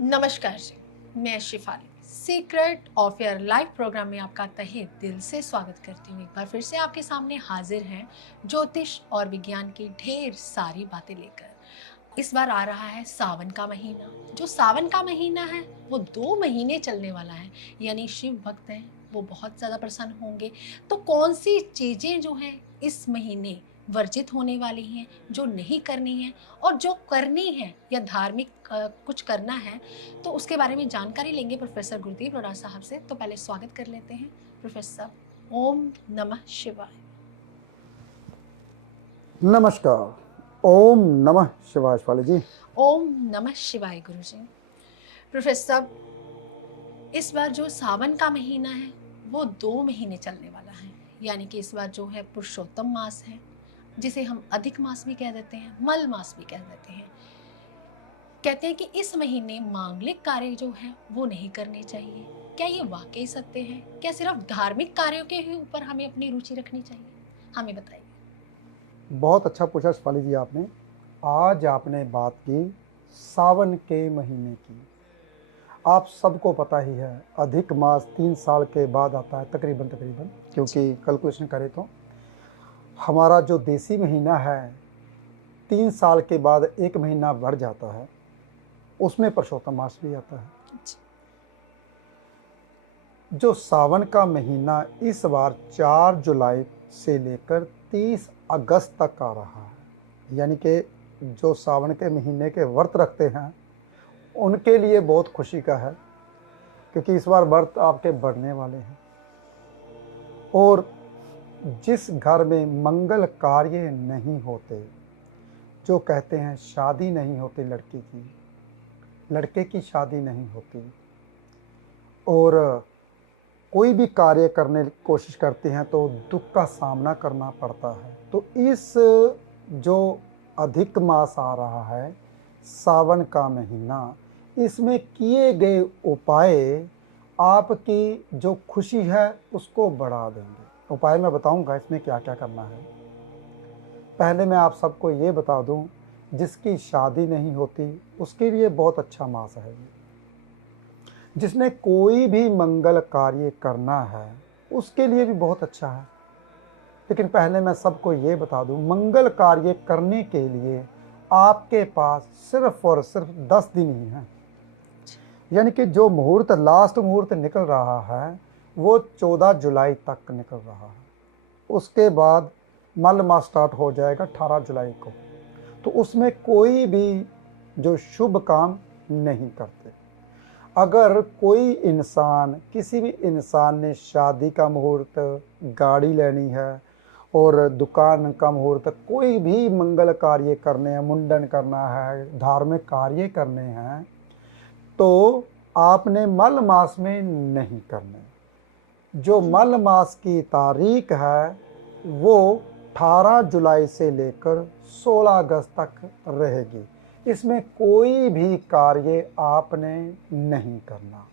नमस्कार जी, मैं Shifali secret of your life program में आपका तहे दिल से स्वागत करती हूँ। एक बार फिर से आपके सामने हाजिर हैं ज्योतिष और विज्ञान की ढेर सारी बातें लेकर। इस बार आ रहा है सावन का महीना। जो सावन का महीना है वो 2 महीने चलने वाला है, यानी शिव भक्त हैं वो बहुत ज्यादा प्रसन्न होंगे। तो कौन सी चीजें जो हैं इस महीने वर्जित होने वाली हैं, जो नहीं करनी है, और जो करनी है या धार्मिक कुछ करना है, तो उसके बारे में जानकारी लेंगे प्रोफेसर गुरदीप रोड़ा साहब से। तो पहले स्वागत कर लेते हैं प्रोफेसर। ओम नमः शिवाय। नमस्कार। ओम नमः शिवाय शिवाली जी। ओम नमः शिवाय गुरुजी। प्रोफेसर, इस बार जो सावन का महीना है वो 2 महीने चलने वाला है, यानी कि इस बार जो है पुरुषोत्तम मास है, जिसे हम अधिक मास भी कह देते हैं, मल मास भी कह देते हैं। कहते हैं कि इस महीने मांगलिक कार्य जो है वो नहीं करने चाहिए। क्या ये वाकई सत्य है? क्या सिर्फ धार्मिक कार्यों के ही ऊपर हमें अपनी रुचि रखनी चाहिए? हमें बताइए। बहुत अच्छा पूछा शिवाली जी आपने। आज आपने बात की सावन के महीने की। आप सबको पता ही है अधिक मास 3 साल के बाद आता है तकरीबन जी। क्योंकि कैलकुलेशन करें तो हमारा जो देसी महीना है 3 साल के बाद एक महीना बढ़ जाता है, उसमें पुरुषोत्तम मास भी आता है। जी। जो सावन का महीना इस बार 4 जुलाई से लेकर 30 अगस्त तक आ रहा है, यानी कि जो सावन के महीने के व्रत रखते हैं उनके लिए बहुत खुशी का है, क्योंकि इस बार व्रत आपके बढ़ने वाले हैं। और जिस घर में मंगल कार्य नहीं होते, जो कहते हैं शादी नहीं होती लड़की की, लड़के की शादी नहीं होती, और कोई भी कार्य करने की कोशिश करते हैं तो दुख का सामना करना पड़ता है, तो इस जो अधिक मास आ रहा है सावन का महीना, इसमें किए गए उपाय आपकी जो खुशी है उसको बढ़ा देंगे। उपाय मैं बताऊंगा इसमें क्या क्या करना है। पहले मैं आप सबको ये बता दूं, जिसकी शादी नहीं होती उसके लिए बहुत अच्छा मास है ये। जिसने कोई भी मंगल कार्य करना है उसके लिए भी बहुत अच्छा है। लेकिन पहले मैं सबको ये बता दूं, मंगल कार्य करने के लिए आपके पास सिर्फ और सिर्फ 10 दिन ही हैं। यानी कि जो मुहूर्त लास्ट मुहूर्त निकल रहा है वो 14 जुलाई तक निकल रहा है। उसके बाद मल मास स्टार्ट हो जाएगा 18 जुलाई को। तो उसमें कोई भी जो शुभ काम नहीं करते। अगर कोई इंसान, किसी भी इंसान ने शादी का मुहूर्त, गाड़ी लेनी है और दुकान का मुहूर्त, कोई भी मंगल कार्य करने हैं, मुंडन करना है, धार्मिक कार्य करने हैं, तो आपने मल मास में नहीं करने। जो मल मास की तारीख है वो 18 जुलाई से लेकर 16 अगस्त तक रहेगी। इसमें कोई भी कार्य आपने नहीं करना।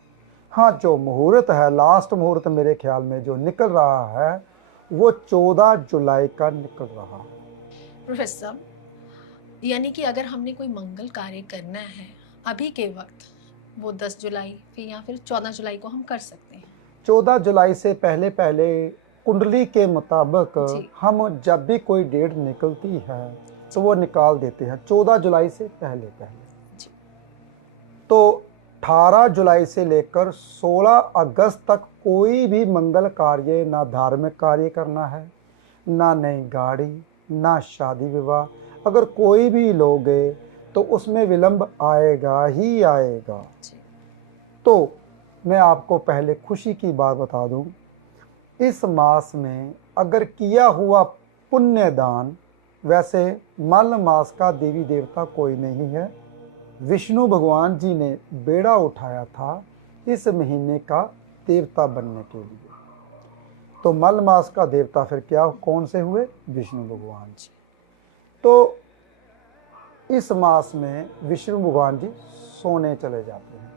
हाँ, जो मुहूर्त है, लास्ट मुहूर्त मेरे ख्याल में जो निकल रहा है वो 14 जुलाई का निकल रहा है। प्रोफेसर, यानी कि अगर हमने कोई मंगल कार्य करना है अभी के वक्त, वो 10 जुलाई फिर या फिर 14 जुलाई को हम कर सकते हैं। 14 जुलाई से पहले पहले कुंडली के मुताबिक जी। हम जब भी कोई डेट निकलती है तो जी। वो निकाल देते हैं 14 जुलाई से पहले पहले। जी। तो 18 जुलाई से लेकर 16 अगस्त तक कोई भी मंगल कार्य, ना धार्मिक कार्य करना है, ना नई गाड़ी, ना शादी विवाह। अगर कोई भी लोगे तो उसमें विलंब आएगा ही आएगा। जी। तो मैं आपको पहले खुशी की बात बता दूं, इस मास में अगर किया हुआ पुण्य दान, वैसे मल मास का देवी देवता कोई नहीं है, विष्णु भगवान जी ने बेड़ा उठाया था इस महीने का देवता बनने के लिए। तो मल मास का देवता फिर क्या, कौन से हुए? विष्णु भगवान जी। तो इस मास में विष्णु भगवान जी सोने चले जाते हैं,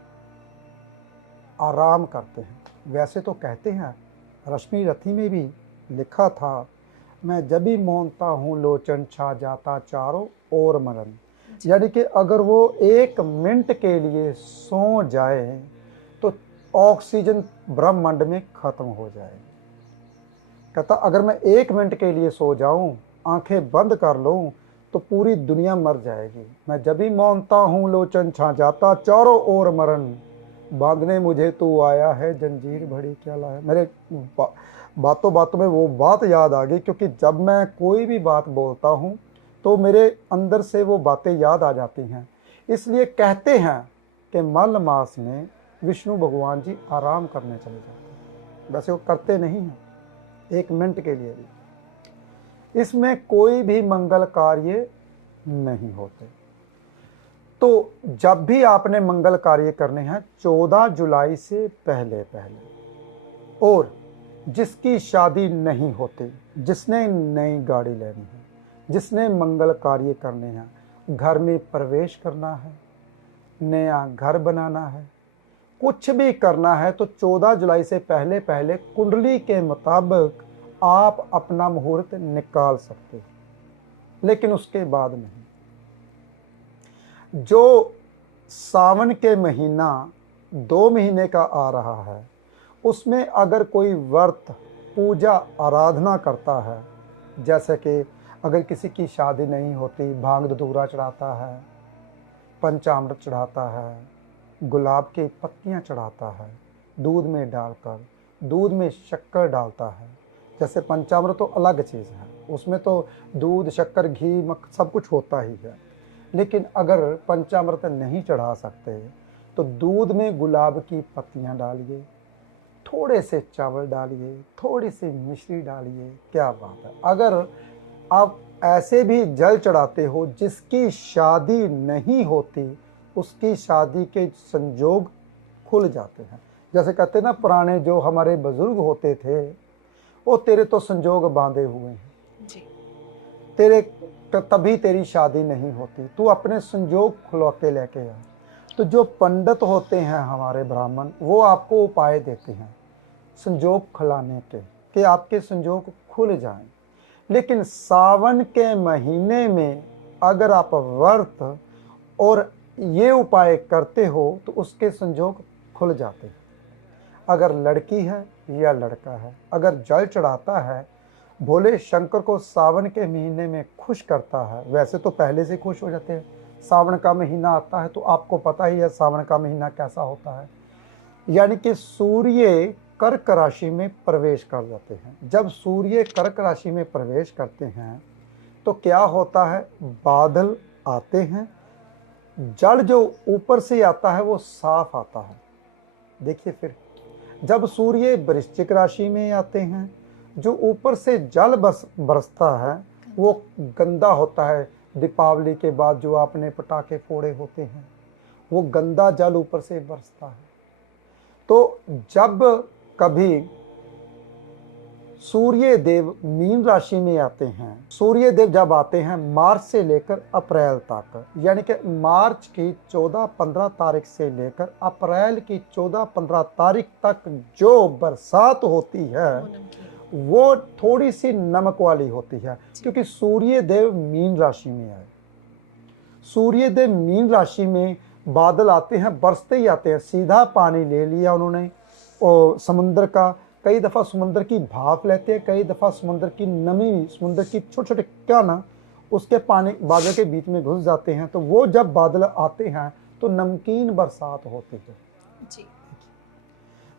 आराम करते हैं। वैसे तो कहते हैं, रश्मि रथी में भी लिखा था, मैं जब भी मोहनता हूँ लोचन छा जाता चारों ओर मरण। यानी कि अगर वो 1 मिनट के लिए सो जाए तो ऑक्सीजन ब्रह्मांड में खत्म हो जाएगी। कहता अगर मैं 1 मिनट के लिए सो जाऊं, आंखें बंद कर लूं, तो पूरी दुनिया मर जाएगी। मैं जब भी मौनता हूं लोचन छा जाता, चारों ओर मरण बांधने मुझे तू आया है, जंजीर भड़ी क्या लाया। मेरे बातों बातों में वो बात याद आ गई, क्योंकि जब मैं कोई भी बात बोलता हूं तो मेरे अंदर से वो बातें याद आ जाती हैं। इसलिए कहते हैं कि मल मास में विष्णु भगवान जी आराम करने चले जाते हैं। वैसे वो करते नहीं हैं 1 मिनट के लिए भी। इसमें कोई भी मंगल कार्य नहीं होते। तो जब भी आपने मंगल कार्य करने हैं 14 जुलाई से पहले पहले, और जिसकी शादी नहीं होती, जिसने नई गाड़ी लेनी है, जिसने मंगल कार्य करने हैं, घर में प्रवेश करना है, नया घर बनाना है, कुछ भी करना है, तो 14 जुलाई से पहले पहले कुंडली के मुताबिक आप अपना मुहूर्त निकाल सकते हो, लेकिन उसके बाद नहीं। जो सावन के महीना 2 महीने का आ रहा है, उसमें अगर कोई व्रत पूजा आराधना करता है, जैसे कि अगर किसी की शादी नहीं होती, भांग धतूरा चढ़ाता है, पंचामृत चढ़ाता है, गुलाब की पत्तियां चढ़ाता है, दूध में डालकर, दूध में शक्कर डालता है। जैसे पंचामृत तो अलग चीज़ है, उसमें तो दूध शक्कर घी सब कुछ होता ही है। लेकिन अगर पंचामृत नहीं चढ़ा सकते तो दूध में गुलाब की पत्तियां डालिए, थोड़े से चावल डालिए, थोड़ी सी मिश्री डालिए, क्या बात है। अगर आप ऐसे भी जल चढ़ाते हो, जिसकी शादी नहीं होती उसकी शादी के संजोग खुल जाते हैं। जैसे कहते हैं ना, पुराने जो हमारे बुजुर्ग होते थे, वो तेरे तो संजोग बांधे हुए हैं जी, तेरे तभी तेरी शादी नहीं होती, तू अपने संजोग खुलवा के लेके आ। तो जो पंडित होते हैं हमारे ब्राह्मण, वो आपको उपाय देते हैं संजोग खुलाने के, कि आपके संजोग खुल जाएं। लेकिन सावन के महीने में अगर आप व्रत और ये उपाय करते हो तो उसके संजोग खुल जाते हैं। अगर लड़की है या लड़का है, अगर जल चढ़ाता है, भोले शंकर को सावन के महीने में खुश करता है। वैसे तो पहले से खुश हो जाते हैं, सावन का महीना आता है तो आपको पता ही है सावन का महीना कैसा होता है। यानी कि सूर्य कर्क राशि में प्रवेश कर जाते हैं। जब सूर्य कर्क राशि में प्रवेश करते हैं तो क्या होता है, बादल आते हैं, जल जो ऊपर से आता है वो साफ आता है। देखिए फिर जब सूर्य वृश्चिक राशि में आते हैं, जो ऊपर से जल बरसता है वो गंदा होता है। दीपावली के बाद जो आपने पटाखे फोड़े होते हैं, वो गंदा जल ऊपर से बरसता है। तो जब कभी सूर्य देव मीन राशि में आते हैं, सूर्य देव जब आते हैं मार्च से लेकर अप्रैल तक, यानी कि मार्च की 14-15 तारीख से लेकर अप्रैल की 14-15 तारीख तक जो बरसात होती है वो थोड़ी सी नमक वाली होती है, क्योंकि सूर्य देव मीन राशि में आए। सूर्य देव मीन राशि में बादल आते हैं, बरसते ही आते हैं। सीधा पानी ले लिया उन्होंने और समुद्र का, कई दफ़ा समुद्र की भाप लेते हैं, कई दफ़ा समुद्र की नमी, समुद्र की छोटे छोटे क्या ना, उसके पानी बादल के बीच में घुस जाते हैं। तो वो जब बादल आते हैं तो नमकीन बरसात होती है जी।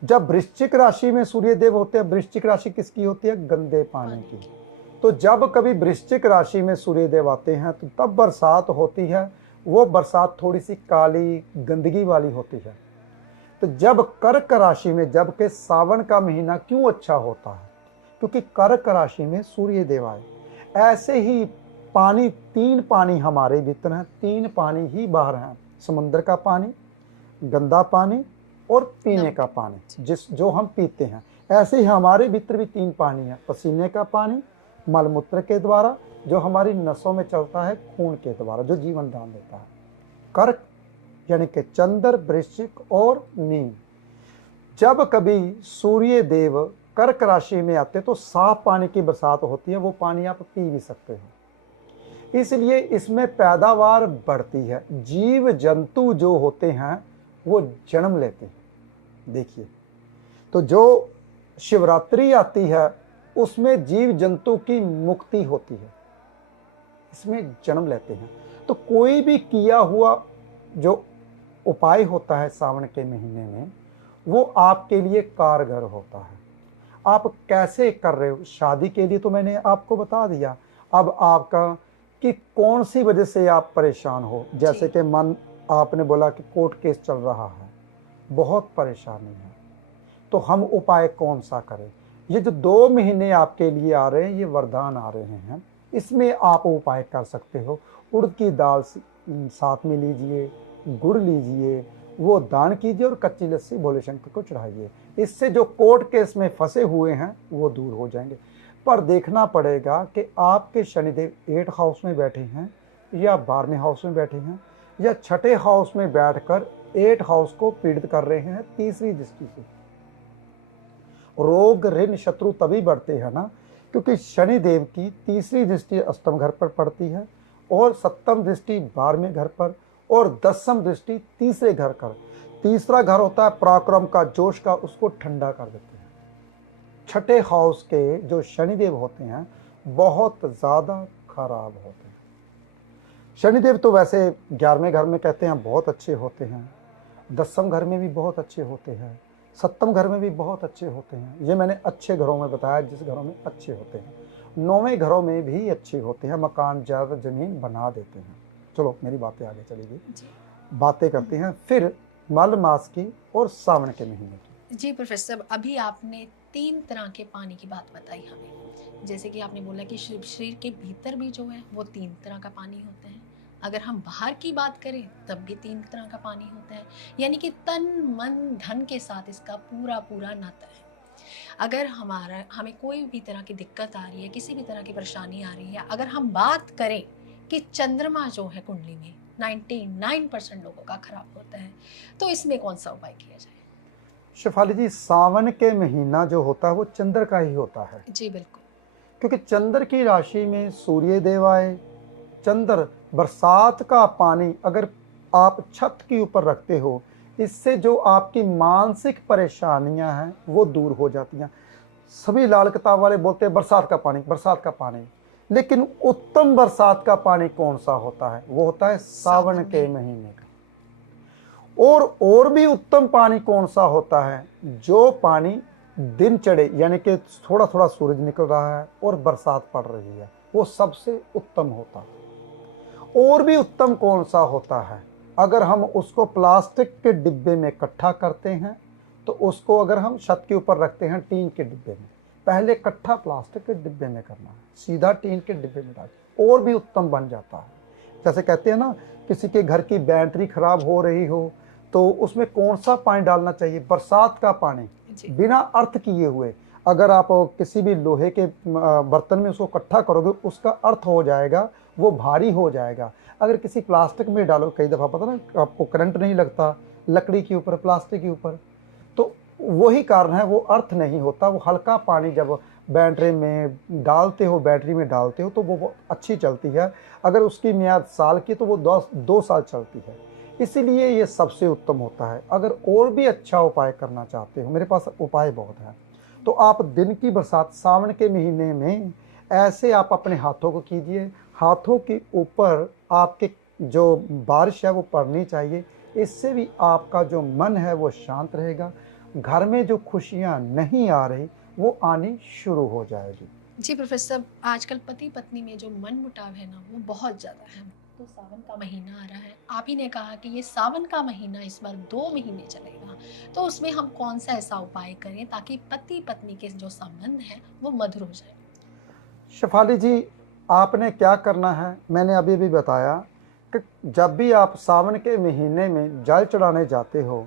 जब वृश्चिक राशि में सूर्य देव होते हैं, वृश्चिक राशि किसकी होती है, गंदे पानी की। तो जब कभी वृश्चिक राशि में सूर्य देव आते हैं तो तब बरसात होती है, वो बरसात थोड़ी सी काली गंदगी वाली होती है। तो जब कर्क राशि में, जबकि सावन का महीना क्यों अच्छा होता है, क्योंकि कर्क राशि में सूर्य देव आए। ऐसे ही पानी, 3 पानी हमारे भीतर हैं, 3 पानी ही बाहर हैं, समुद्र का पानी, गंदा पानी और पीने का पानी, जो हम पीते हैं। ऐसे ही हमारे भीतर भी 3 पानी है, पसीने का पानी, मलमूत्र के द्वारा, जो हमारी नसों में चलता है, खून के द्वारा, जो जीवन दान देता है। कर्क यानी कि चंद्र, वृश्चिक और मीन। जब कभी सूर्य देव कर्क राशि में आते तो साफ पानी की बरसात होती है, वो पानी आप पी भी सकते हो। इसलिए इसमें पैदावार बढ़ती है। जीव जंतु जो होते हैं वो जन्म लेते हैं। देखिए, तो जो शिवरात्रि आती है उसमें जीव जंतु की मुक्ति होती है, इसमें जन्म लेते हैं। तो कोई भी किया हुआ जो उपाय होता है सावन के महीने में, वो आपके लिए कारगर होता है। आप कैसे कर रहे हो? शादी के लिए तो मैंने आपको बता दिया। अब आपका कि कौन सी वजह से आप परेशान हो, जैसे कि मन, आपने बोला कि कोर्ट केस चल रहा है, बहुत परेशानी है, तो हम उपाय कौन सा करें? ये जो 2 महीने आपके लिए आ रहे हैं, ये वरदान आ रहे हैं, इसमें आप उपाय कर सकते हो। उड़द की दाल साथ में लीजिए, गुड़ लीजिए, वो दान कीजिए और कच्ची लस्सी भोले शंकर को चढ़ाइए। इससे जो कोर्ट केस में फंसे हुए हैं वो दूर हो जाएंगे। पर देखना पड़ेगा कि आपके शनिदेव 8 हाउस में बैठे हैं या 12वें हाउस में बैठे हैं या 6ठे हाउस में बैठकर 8 हाउस को पीड़ित कर रहे हैं तीसरी दृष्टि से। रोग ऋण शत्रु तभी बढ़ते हैं ना, क्योंकि शनिदेव की तीसरी दृष्टि अष्टम घर पर पड़ती है और सप्तम दृष्टि 12वें घर पर और 10वीं दृष्टि तीसरे घर पर। तीसरा घर होता है पराक्रम का, जोश का, उसको ठंडा कर देते हैं। 6ठे हाउस के जो शनिदेव होते हैं बहुत ज़्यादा खराब होते हैं। शनिदेव तो वैसे 11वें घर में कहते हैं बहुत अच्छे होते हैं, 10वें घर में भी बहुत अच्छे होते हैं, 7वें घर में भी बहुत अच्छे होते हैं। ये मैंने अच्छे घरों में बताया, जिस घरों में अच्छे होते हैं। 9वें घरों में भी अच्छे होते हैं, मकान ज़्यादा ज़मीन बना देते हैं। चलो मेरी बातें आगे चलेगी, बातें करते हैं फिर मल मास की और सावन के महीने की। जी प्रोफेसर, अभी आपने 3 तरह के पानी की बात बताई हमें। जैसे कि आपने बोला कि शरीर के भीतर भी जो है वो 3 तरह का पानी होता है। अगर हम बाहर की बात करें तब भी 3 तरह का पानी होता है, यानी कि तन मन धन के साथ इसका पूरा नाता है। अगर हमें कोई भी तरह की दिक्कत आ रही है, किसी भी तरह की परेशानी आ रही है, अगर हम बात करें कि चंद्रमा जो है कुंडली में 99% लोगों का खराब होता है, तो इसमें कौन सा उपाय किया जाए? शेफाली जी, सावन के महीना जो होता है वो चंद्र का ही होता है। जी बिल्कुल। क्योंकि चंद्र की राशि में सूर्य देव आए। चंद्र बरसात का पानी अगर आप छत के ऊपर रखते हो, इससे जो आपकी मानसिक परेशानियां हैं वो दूर हो जाती हैं। सभी लाल किताब वाले बोलते हैं बरसात का पानी, बरसात का पानी, लेकिन उत्तम बरसात का पानी कौन सा होता है? वो होता है सावन के महीने का। और भी उत्तम पानी कौन सा होता है? जो पानी दिन चढ़े, यानी कि थोड़ा थोड़ा सूरज निकल रहा है और बरसात पड़ रही है, वो सबसे उत्तम होता है। और भी उत्तम कौन सा होता है? अगर हम उसको प्लास्टिक के डिब्बे में इकट्ठा करते हैं, तो उसको अगर हम छत के ऊपर रखते हैं टीन के डिब्बे में, पहले इकट्ठा प्लास्टिक के डिब्बे में करना है, सीधा टीन के डिब्बे में डाल, और भी उत्तम बन जाता है। जैसे कहते हैं ना, किसी के घर की बैटरी खराब हो रही हो तो उसमें कौन सा पानी डालना चाहिए? बरसात का पानी, बिना अर्थ किए हुए। अगर आप किसी भी लोहे के बर्तन में उसको इकट्ठा करोगे, उसका अर्थ हो जाएगा, वो भारी हो जाएगा। अगर किसी प्लास्टिक में डालो, कई दफ़ा पता ना आपको करंट नहीं लगता लकड़ी के ऊपर, प्लास्टिक के ऊपर, तो वही कारण है, वो अर्थ नहीं होता। वो हल्का पानी जब बैटरी में डालते हो, बैटरी में डालते हो, तो वो अच्छी चलती है। अगर उसकी मियाद साल की तो वो 2 साल चलती है। इसीलिए ये सबसे उत्तम होता है। अगर और भी अच्छा उपाय करना चाहते हो, मेरे पास उपाय बहुत है, तो आप दिन की बरसात सावन के महीने में ऐसे आप अपने हाथों को कीजिए। हाथों के ऊपर आपके जो बारिश है वो पड़नी चाहिए। इससे भी आपका जो मन है वो शांत रहेगा। घर में जो खुशियाँ नहीं आ रही वो आनी शुरू हो जाएगी। जी प्रोफेसर, आजकल पति पत्नी में जो मन मुटाव है ना, वो बहुत ज़्यादा है। तो सावन का महीना आ रहा है, आप ही ने कहा कि ये सावन का महीना इस बार 2 महीने चलेगा, तो उसमें हम कौन सा ऐसा उपाय करें ताकि पति पत्नी के जो संबंध है वो मधुर हो जाए? शेफाली जी, आपने क्या करना है मैंने अभी भी बताया कि जब भी आप सावन के महीने में जल चढ़ाने जाते हो,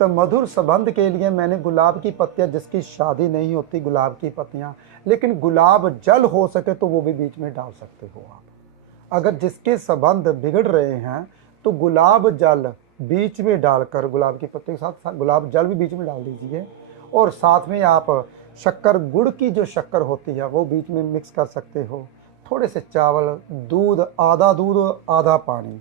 तो मधुर संबंध के लिए मैंने गुलाब की पत्तियाँ, जिसकी शादी नहीं होती, गुलाब की पत्तियाँ, लेकिन गुलाब जल हो सके तो वो भी बीच में डाल सकते हो आप। अगर जिसके संबंध बिगड़ रहे हैं तो गुलाब जल बीच में डालकर, गुलाब की पत्ती के साथ गुलाब जल भी बीच में डाल दीजिए, और साथ में आप शक्कर, गुड़ की जो शक्कर होती है वो बीच में मिक्स कर सकते हो। थोड़े से चावल, दूध आधा पानी,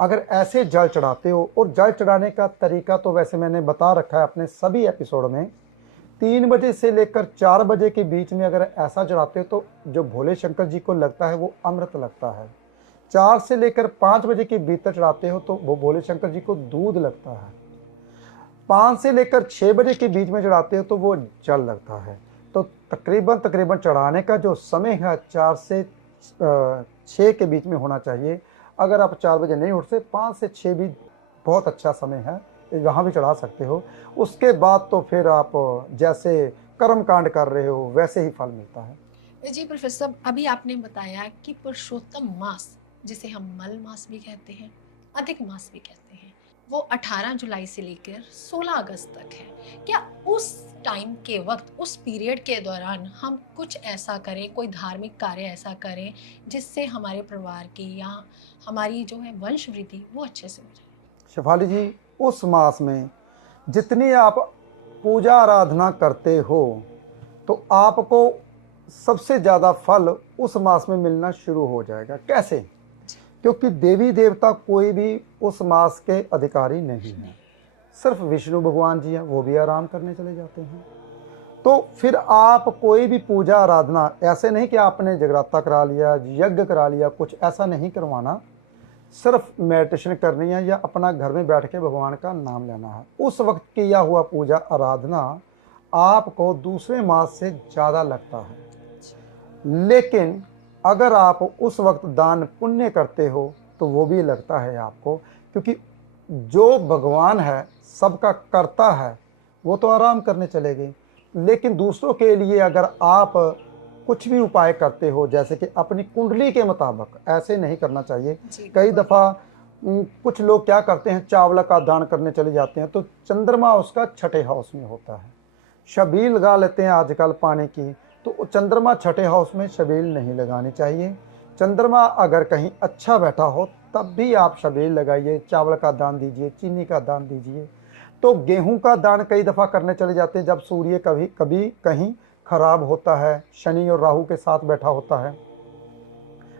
अगर ऐसे जल चढ़ाते हो, और जल चढ़ाने का तरीका तो वैसे मैंने बता रखा है अपने सभी एपिसोड में, 3 बजे से लेकर 4 बजे के बीच में अगर ऐसा चढ़ाते हो तो जो भोले शंकर जी को लगता है वो अमृत लगता है। 4 से लेकर 5 बजे के भीतर चढ़ाते हो तो वो भोले शंकर जी को दूध लगता है। 5 से लेकर 6 बजे के बीच में चढ़ाते हो तो वो जल लगता है। तो तकरीबन चढ़ाने का जो समय है 4 से 6 के बीच में होना चाहिए। अगर आप 4 बजे नहीं उठते, 5 से 6 भी बहुत अच्छा समय है, वहाँ भी चढ़ा सकते हो। उसके बाद तो फिर आप जैसे कर्म कांड कर रहे हो वैसे ही फल मिलता है। जी प्रोफेसर, अभी आपने बताया कि पुरुषोत्तम मास, जिसे हम मल मास भी कहते हैं, अधिक मास भी कहते हैं, वो 18 जुलाई से लेकर 16 अगस्त तक है। क्या उस टाइम के वक्त, उस पीरियड के दौरान हम कुछ ऐसा करें, कोई धार्मिक कार्य ऐसा करें जिससे हमारे परिवार की या हमारी जो है वंश वृद्धि वो अच्छे से हो जाए? शेफाली जी, उस मास में जितनी आप पूजा आराधना करते हो तो आपको सबसे ज़्यादा फल उस मास में मिलना शुरू हो जाएगा। कैसे? क्योंकि देवी देवता कोई भी उस मास के अधिकारी नहीं है, सिर्फ विष्णु भगवान जी हैं, वो भी आराम करने चले जाते हैं। तो फिर आप कोई भी पूजा आराधना, ऐसे नहीं कि आपने जगराता करा लिया, यज्ञ करा लिया, कुछ ऐसा नहीं करवाना। सिर्फ मेडिटेशन करनी है या अपना घर में बैठ के भगवान का नाम लेना है। उस वक्त किया हुआ पूजा आराधना आपको दूसरे मास से ज़्यादा लगता है। लेकिन अगर आप उस वक्त दान पुण्य करते हो तो वो भी लगता है आपको, क्योंकि जो भगवान है, सबका करता है, वो तो आराम करने चले गए। लेकिन दूसरों के लिए अगर आप कुछ भी उपाय करते हो, जैसे कि अपनी कुंडली के मुताबिक, ऐसे नहीं करना चाहिए। कई दफ़ा कुछ लोग क्या करते हैं, चावल का दान करने चले जाते हैं तो चंद्रमा उसका छठे हाउस में होता है। शबील लगा लेते हैं आजकल पानी की, तो चंद्रमा छठे हाउस में शबील नहीं लगानी चाहिए। चंद्रमा अगर कहीं अच्छा बैठा हो तब भी आप शबील लगाइए, चावल का दान दीजिए, चीनी का दान दीजिए। तो गेहूं का दान कई दफ़ा करने चले जाते हैं जब सूर्य कभी कहीं खराब होता है, शनि और राहु के साथ बैठा होता है।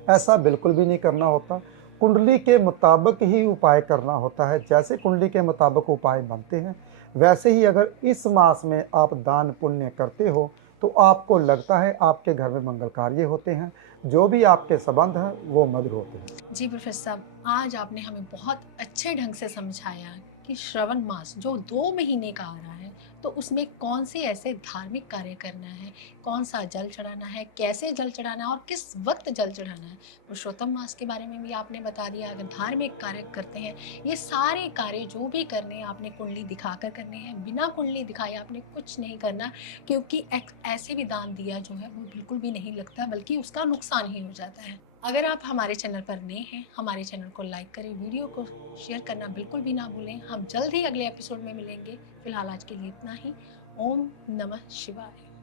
ऐसा बिल्कुल भी नहीं करना होता। कुंडली के मुताबिक ही उपाय करना होता है। जैसे कुंडली के मुताबिक उपाय बनते हैं, वैसे ही अगर इस मास में आप दान पुण्य करते हो तो आपको लगता है आपके घर में मंगल कार्य होते हैं, जो भी आपके संबंध हैं वो मधुर होते हैं। जी प्रोफेसर साहब, आज आपने हमें बहुत अच्छे ढंग से समझाया कि श्रवण मास जो 2 महीने का आ रहा है, तो उसमें कौन से ऐसे धार्मिक कार्य करना है, कौन सा जल चढ़ाना है, कैसे जल चढ़ाना है और किस वक्त जल चढ़ाना है। पुरुषोत्तम मास के बारे में भी आपने बता दिया। अगर धार्मिक कार्य करते हैं, ये सारे कार्य जो भी करने हैं आपने कुंडली दिखाकर करने हैं, बिना कुंडली दिखाए आपने कुछ नहीं करना, क्योंकि ऐसे भी दान दिया जो है वो बिल्कुल भी नहीं लगता, बल्कि उसका नुकसान ही हो जाता है। अगर आप हमारे चैनल पर नए हैं, हमारे चैनल को लाइक करें, वीडियो को शेयर करना बिल्कुल भी ना भूलें। हम जल्द ही अगले एपिसोड में मिलेंगे। फिलहाल आज के लिए इतना ही। ओम नमः शिवाय।